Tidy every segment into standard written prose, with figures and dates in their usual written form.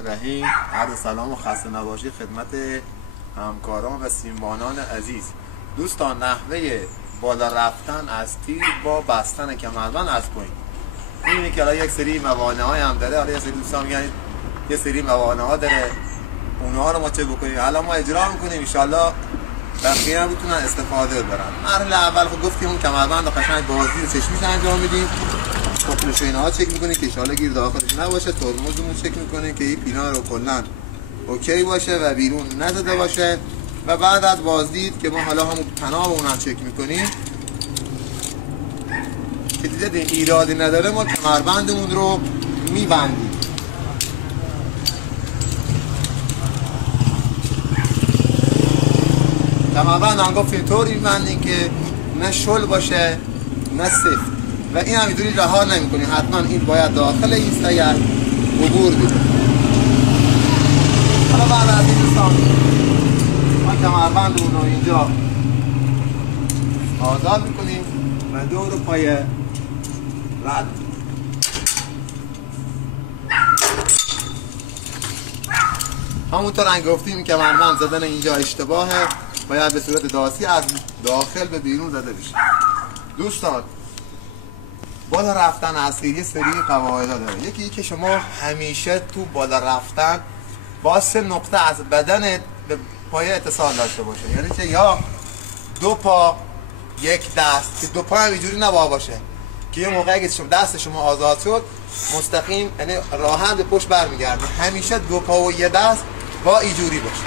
رحیم. عرض سلام و خسته نباشی خدمت همکاران و سیمبانان عزیز. دوستان، نحوه بالا رفتن از تیر با بستن کمربند از پایین. می‌بینید که الان یک سری موانع‌های هم داره. حالا یه سری دوستان میگن یه سری موانع‌ها داره، اونها رو ما چه بکنیم؟ الان ما اجرا می‌کنیم، ان شاءالله بقیه هم بتونن استفاده ببرن. مرحله اول خب گفتیم اون کمربند رو قشنگ بازی و چشمیش انجام میدیم. خب اینها چک میکنیم که ان شاءالله گیر داخلش نباشه. ترمزمون چک میکنیم که این پینا رو کلا اوکی باشه و بیرون نزده باشه. و بعد از بازدید که ما حالا همون تناب اون هم چک میکنیم که دیدید ایرادی نداره، ما کمربندمون رو میبندیم. کمربند هم گفتیم طوری میبندیم که نه شل باشه نه سفت و این همینطوری رها نمی‌کنیم. حتما این باید داخل ایست اگر عبور بده. حالا بعد از این دوستان ما کمربند اون رو اینجا آزاد میکنیم و دور پای رد. همونطور هم گفتیم کمربند زدن اینجا اشتباهه، باید به صورت داسی از داخل به بیرون زده بشه. دوستان، بالا رفتن از یه سری قواعد داره. یکی که شما همیشه تو بالا رفتن با 3 نقطه از بدنت به پایه اتصال داشته باشه. یعنی که یا 2 پا 1 دست، که 2 پا هم اینجوری نباید باشه که یه موقعی که دست شما آزاد شد مستقیم، یعنی راحت به پشت برمیگرده. همیشه 2 پا و 1 دست با اینجوری باشه.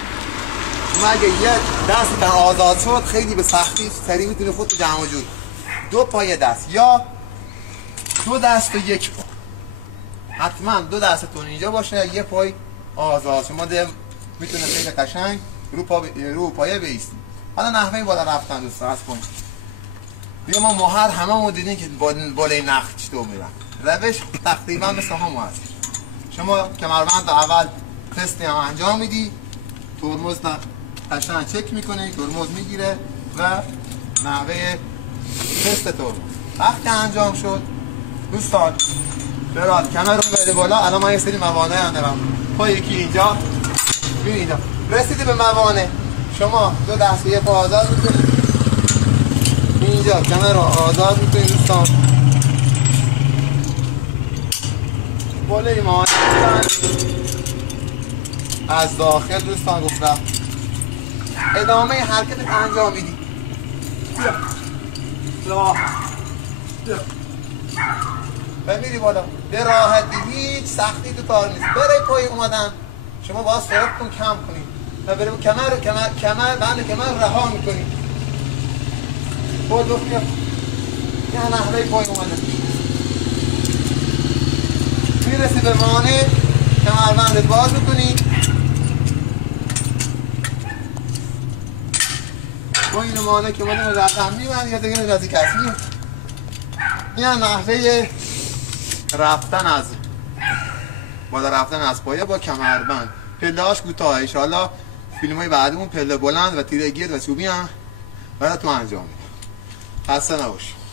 شما اگه یه دست آزاد شد خیلی به سختی سریع میتونه خود جمع جور. 2 پا 1 دست یا 2 دست و 1 پا. حتما 2 دستتون اینجا باشه، 1 پای آزاد. شما میتونه خیلی قشنگ رو پایه بیستیم. حالا نحوه بالا رفتن دوستان از پایین. بیا ما ماهر همه دیدین که بالای نخ چطور میرن. روش تقریبا مثل همون هست. شما کمربند اول تستی هم انجام میدی، ترمز قشنگ چک میکنی، ترمز میگیره و نحوه تست ترمز وقتی انجام شد دوستان برات کمر رو بده بالا. الان ما یه سری موانع هم دارم. پا یکی اینجا، ببین اینجا رسیده به موانع، شما 2 دست و 1 پا آزاد میکنید. اینجا کمر رو آزاد میکنید دوستان. بالای موانع از داخل دوستان گفتم ادامه حرکت انجام میدی. و میری بالا به راحتی، هیچ سختی تو کار نیست. برای پای اومدن شما باید سرعتتون کم کنید و برای بند کمر رها میکنید. بود بیا یه نحوه پای اومدن میرسی به مانع، کمربندت باز میکنید. با این مانع که اومدن رو رقم میبند یا دیگه رازی کسی. این نحوه رفتن از بالا رفتن از پایه با کمربند. پله هاش کوتاه. ان شاءالله فیلم های بعدمون پله بلند و تیره گرد و چوبی هم براتون انجام میدم. خسته نباشید.